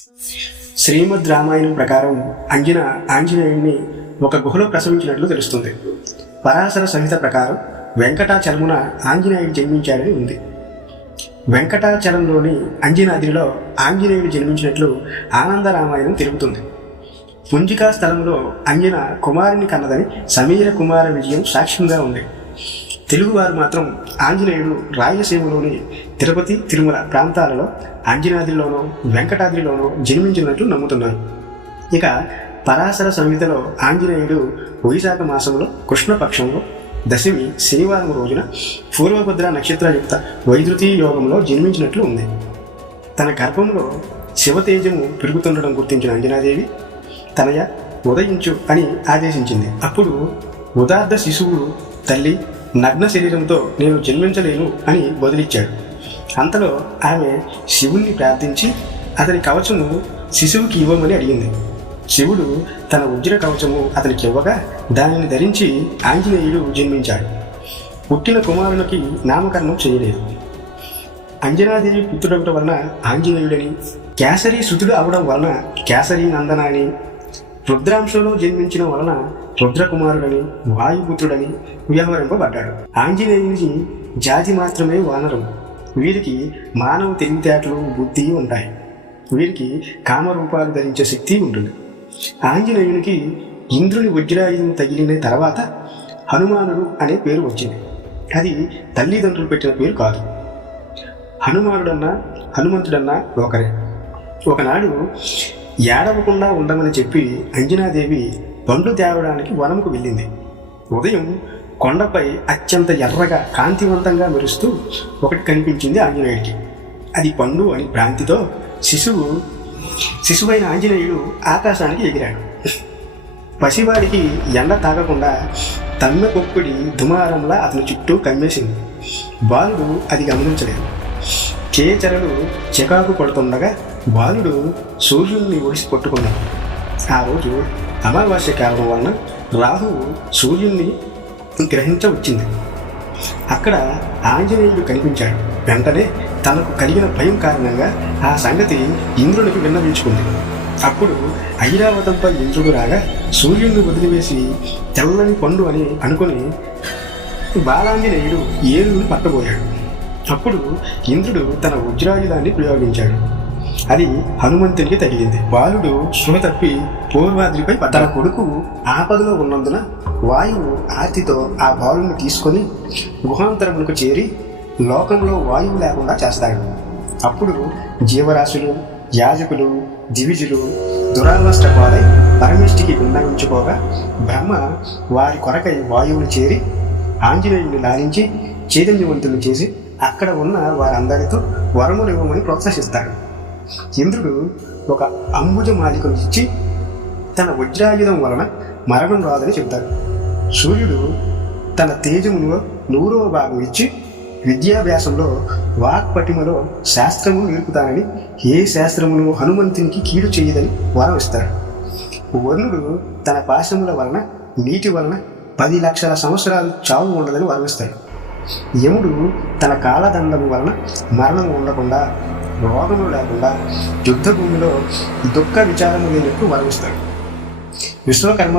శ్రీమద్ రామాయణం ప్రకారం ఆంజనేయుడిని ఒక గుహలో ప్రసవించినట్లు తెలుస్తుంది. పరాశర సంహిత ప్రకారం వెంకటాచలమున ఆంజనేయుడు జన్మించాడని ఉంది. వెంకటాచలంలోని అంజనాద్రిలో ఆంజనేయుడు జన్మించినట్లు ఆనంద రామాయణం తెలుపుతుంది. పుంజికా స్థలంలో అంజన కుమారుని కన్నదని సమీర కుమార విజయం సాక్ష్యంగా ఉంది. తెలుగువారు మాత్రం ఆంజనేయుడు రాయలసీమలోని తిరుపతి, తిరుమల ప్రాంతాలలో అంజనాద్రిలోనో వెంకటాద్రిలోనో జన్మించినట్లు నమ్ముతున్నారు. ఇక పరాశర సంహితలో ఆంజనేయుడు వైశాఖ మాసంలో కృష్ణపక్షంలో దశమి శనివారం రోజున పూర్వభద్ర నక్షత్రయుక్త వైద్యుతి యోగంలో జన్మించినట్లు ఉంది. తన గర్భంలో శివతేజము పెరుగుతుండడం గుర్తించిన అంజనాదేవి తనయ ఉదయించు అని ఆదేశించింది. అప్పుడు ఉదార్థ శిశువు తల్లి నగ్న శరీరంతో నేను జన్మించలేను అని వదిలిచ్చాడు. అంతలో ఆమె శివుణ్ణి ప్రార్థించి అతని కవచము శిశువుకి ఇవ్వమని అడిగింది. శివుడు తన ఉజ్ర కవచము అతనికి ఇవ్వగా దానిని ధరించి ఆంజనేయుడు జన్మించాడు. పుట్టిన కుమారునికి నామకరణం చేయలేదు. అంజనాదేవి పుత్రుడవటం వలన ఆంజనేయుడని, కేసరి సుతుడు అవడం వలన కేసరి నందన అని, రుద్రాంశంలో జన్మించిన వలన రుద్రకుమారుడని, వాయుపుత్రుడని వ్యవహరింపబడ్డాడు. ఆంజనేయునికి జాతి మాత్రమే వానరం. వీరికి మానవ తెలివితేటలు, బుద్ధి ఉంటాయి. వీరికి కామరూపాలు ధరించే శక్తి ఉంటుంది. ఆంజనేయునికి ఇంద్రుని వజ్రాయుధం తగిలిన తర్వాత హనుమానుడు అనే పేరు వచ్చింది. అది తల్లిదండ్రులు పెట్టిన పేరు కాదు. హనుమానుడన్నా హనుమంతుడన్నా ఒకరే. ఒకనాడు ఏడవకుండా ఉండమని చెప్పి అంజనాదేవి పండ్లు తేవడానికి వనంకు వెళ్ళింది. ఉదయం కొండపై అత్యంత ఎర్రగా కాంతివంతంగా మెరుస్తూ ఒకటి కనిపించింది ఆంజనేయుడికి. అది పండు అని భ్రాంతితో శిశువైన ఆంజనేయుడు ఆకాశానికి ఎగిరాడు. పసివాడికి ఎండ తాగకుండా తమ్మె పొక్కుడి దుమారంలా అతని చుట్టూ కమ్మేసింది. బాలుడు అది గమనించలేదు. కేచరలు చికాకు పడుతుండగా బాలుడు సూర్యుడిని ఒడిసి పట్టుకున్నాడు. ఆ రోజు అమావాస్య కావడం వలన రాహువు సూర్యుడిని గ్రహించవచ్చింది. అక్కడ ఆంజనేయుడు కనిపించాడు. వెంటనే తనకు కలిగిన భయం కారణంగా ఆ సంగతి ఇంద్రునికి విన్నవించుకుంది. అప్పుడు ఐరావతంపై ఇంద్రుడు రాగా సూర్యుడిని వదిలివేసి తెల్లని పండు అని అనుకుని బాలాంజనేయుడు ఏనుగును పట్టబోయాడు. అప్పుడు ఇంద్రుడు తన వజ్రాయుధాన్ని ప్రయోగించాడు. అది హనుమంతునికి తగిలింది. బాలుడు స్పృహ తప్పి పూర్వాద్రిపై తన కొడుకు ఆపదలో ఉన్నందున వాయువు ఆర్తితో ఆ బాలుని తీసుకొని గుహాంతరములకు చేరి లోకంలో వాయువు లేకుండా చేస్తాడు. అప్పుడు జీవరాశులు, యాజకులు, దివిజులు దురావస్థ పాలై పరమేష్టికి విన్నవించుకోగా బ్రహ్మ వారి కొరకై వాయువులు చేరి ఆంజనేయుని లాలించి చైతన్యవంతులు చేసి అక్కడ ఉన్న వారందరితో వరములు ఇవ్వమని ప్రోత్సహిస్తాడు. ఇంద్రుడు ఒక అంబుజ మాలికను ఇచ్చి తన వజ్రాయుధం వలన మరణం రాదని చెబుతాడు. సూర్యుడు తన తేజమును 100వ భాగం ఇచ్చి విద్యాభ్యాసంలో వాక్పటిమలో శాస్త్రము నేర్పుతానని, ఏ శాస్త్రమును హనుమంతునికి కీడు చేయదని వరం ఇస్తాడు. వరుణుడు తన పాశముల వలన నీటి వలన 10 లక్షల సంవత్సరాలు చావు ఉండదని వరమిస్తాడు. యముడు తన కాలదండము వలన మరణం ఉండకుండా, రోగములు లేకుండా, యుద్ధ భూమిలో దుఃఖ విచారము లేనట్టు వరమిస్తాడు. విశ్వకర్మ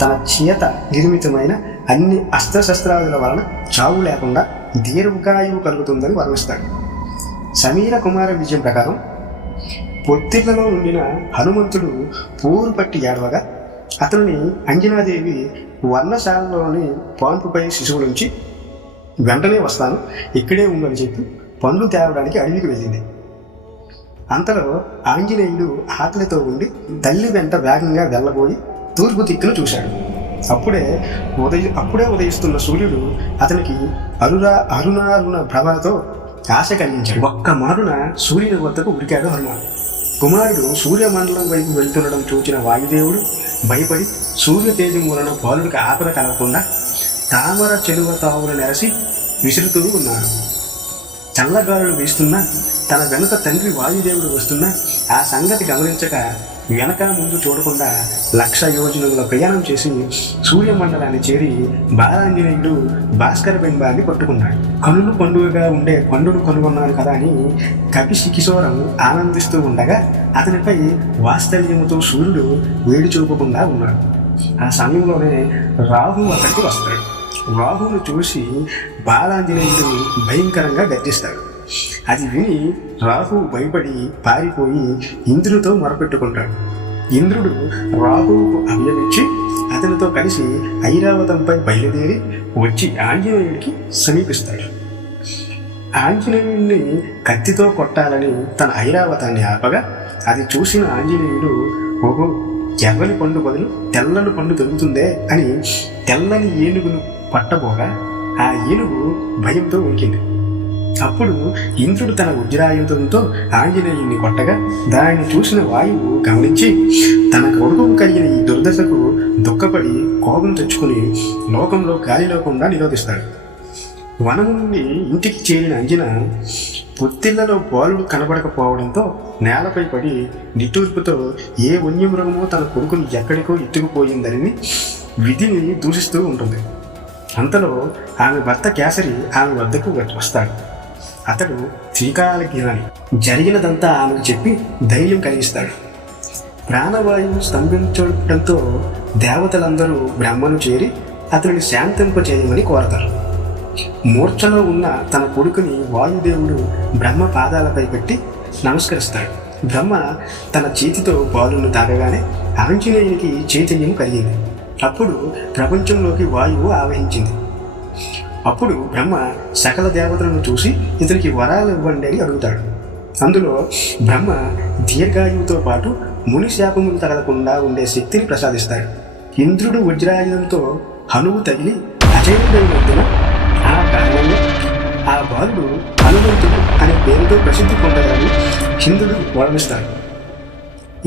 తన చేత నిర్మితమైన అన్ని అస్త్రశస్త్రాదుల వలన చావు లేకుండా దీర్ఘాయువు కలుగుతుందని వరమిస్తాడు. సమీర కుమార విజయం ప్రకారం పొత్తిళ్లలో ఉండిన హనుమంతుడు పూరు పట్టి ఏడవగా అతనిని అంజనాదేవి వర్ణశాలలోని పాన్పుపై శిశువులుంచి వెంటనే వస్తాను, ఇక్కడే ఉందని చెప్పి పండ్లు తేవడానికి అడవికి వెళ్ళింది. అంతలో ఆంజనేయుడు ఆకలితో ఉండి తల్లి వెంట వేగంగా వెళ్ళబోయి తూర్పు దిక్కును చూశాడు. అప్పుడే ఉదయిస్తున్న సూర్యుడు అతనికి అరుణారుణ ప్రభలతో ఆశ కలిగించాడు. ఒక్క మారున సూర్యుని వద్దకు ఉరికాడు హనుమాన్. కుమారుడు సూర్యమండలం వైపు వెళ్తుండడం చూచిన వాయుదేవుడు భయపడి సూర్య తేజం వలన బాలుడికి ఆపద కలగకుండా తామర చెరువ తావులు నెరసి విసురుతూ ఉన్నాడు. చల్లగాలులు వీస్తున్నా తన వెనుక తండ్రి వాయుదేవుడు వస్తున్నా ఆ సంగతి గమనించక వెనక ముందు చూడకుండా 1,00,000 యోజనముల ప్రయాణం చేసి సూర్యమండలాన్ని చేరి బాలాంజనేయుడు భాస్కర బింబాన్ని పట్టుకున్నాడు. కనులు పండుగగా ఉండే పండును కనుగొన్నాను కదా అని కపిశి కిశోరం ఆనందిస్తూ ఉండగా అతనిపై వాత్సల్యముతో సూర్యుడు వేడి చూపకుండా ఉన్నాడు. ఆ సమయంలోనే రాహువు అక్కడికి వస్తాడు. రాహువును చూసి బాలాంజనేయుడు భయంకరంగా గర్జిస్తాడు. అది విని రాహువు భయపడి పారిపోయి ఇంద్రుడితో మొరపెట్టుకుంటాడు. ఇంద్రుడు రాహువుకు అభయమిచ్చి అతనితో కలిసి ఐరావతంపై బయలుదేరి వచ్చి ఆంజనేయుడికి సమీపిస్తాడు. ఆంజనేయుడిని కత్తితో కొట్టాలని తన ఐరావతాన్ని ఆపగా అది చూసిన ఆంజనేయుడు, ఓహో, ఎర్రని పండు బదులు తెల్లని పండు దొరుకుతుందే అని తెల్లని ఏనుగును పట్టబోగా ఆ ఏనుగు భయంతో ఉనికింది. అప్పుడు ఇంద్రుడు తన వజ్రాయుధంతో ఆంజనేయుడిని కొట్టగా దానిని చూసిన వాయువు గమనించి తన కొడుకుకు కలిగిన ఈ దుర్దశకు దుఃఖపడి కోపం తెచ్చుకుని లోకంలో గాలి లేకుండా నిరోధిస్తాడు. వనము నుండి ఇంటికి చేరిన అంజన పొత్తిళ్లలో బాలుడు కనబడకపోవడంతో నేలపై పడి నిట్టూర్పుతో ఏ వన్యమృగమో తన కొడుకుని ఎక్కడికో ఎత్తుకుపోయిందని విధిని దూషిస్తూ ఉంటుంది. అంతలో ఆమె భర్త కేసరి ఆమె వద్దకు వస్తాడు. అతడు శ్రీకాళ గిరాని జరిగినదంతా ఆమెకు చెప్పి ధైర్యం కలిగిస్తాడు. ప్రాణవాయువు స్తంభించడంతో దేవతలందరూ బ్రహ్మను చేరి అతనిని శాంతింపచేయమని కోరతారు. మూర్ఛలో ఉన్న తన కొడుకుని వాయుదేవుడు బ్రహ్మ పాదాలపై పెట్టి నమస్కరిస్తాడు. బ్రహ్మ తన చేతితో బాలును తాగగానే ఆంజనేయునికి చైతన్యం కలిగింది. అప్పుడు ప్రపంచంలోకి వాయువు ఆవహించింది. అప్పుడు బ్రహ్మ సకల దేవతలను చూసి ఇతనికి వరాలు ఇవ్వండి అని అడుగుతాడు. అందులో బ్రహ్మ దీర్ఘాయువుతో పాటు ముని శాపములు తగలకుండా ఉండే శక్తిని ప్రసాదిస్తాడు. ఇంద్రుడు వజ్రాయుధంతో హనువు తగిలి అజయుడైనందున ఆ కారణంగా ఆ బాలుడు హనుమంతుడు అనే పేరుతో ప్రసిద్ధి పొందడాన్ని ఇంద్రుడు వర్ణిస్తాడు.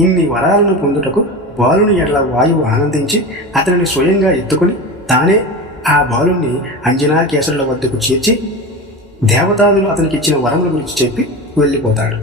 ఇన్ని వరాలను పొందుటకు బాలుని ఎడల వాయువు ఆనందించి అతనిని స్వయంగా ఎత్తుకుని తానే ఆ బాలుణ్ణి అంజనాకేశరుల వద్దకు చేర్చి దేవతాదులు అతనికి ఇచ్చిన వరముల గురించి చెప్పి వెళ్ళిపోతాడు.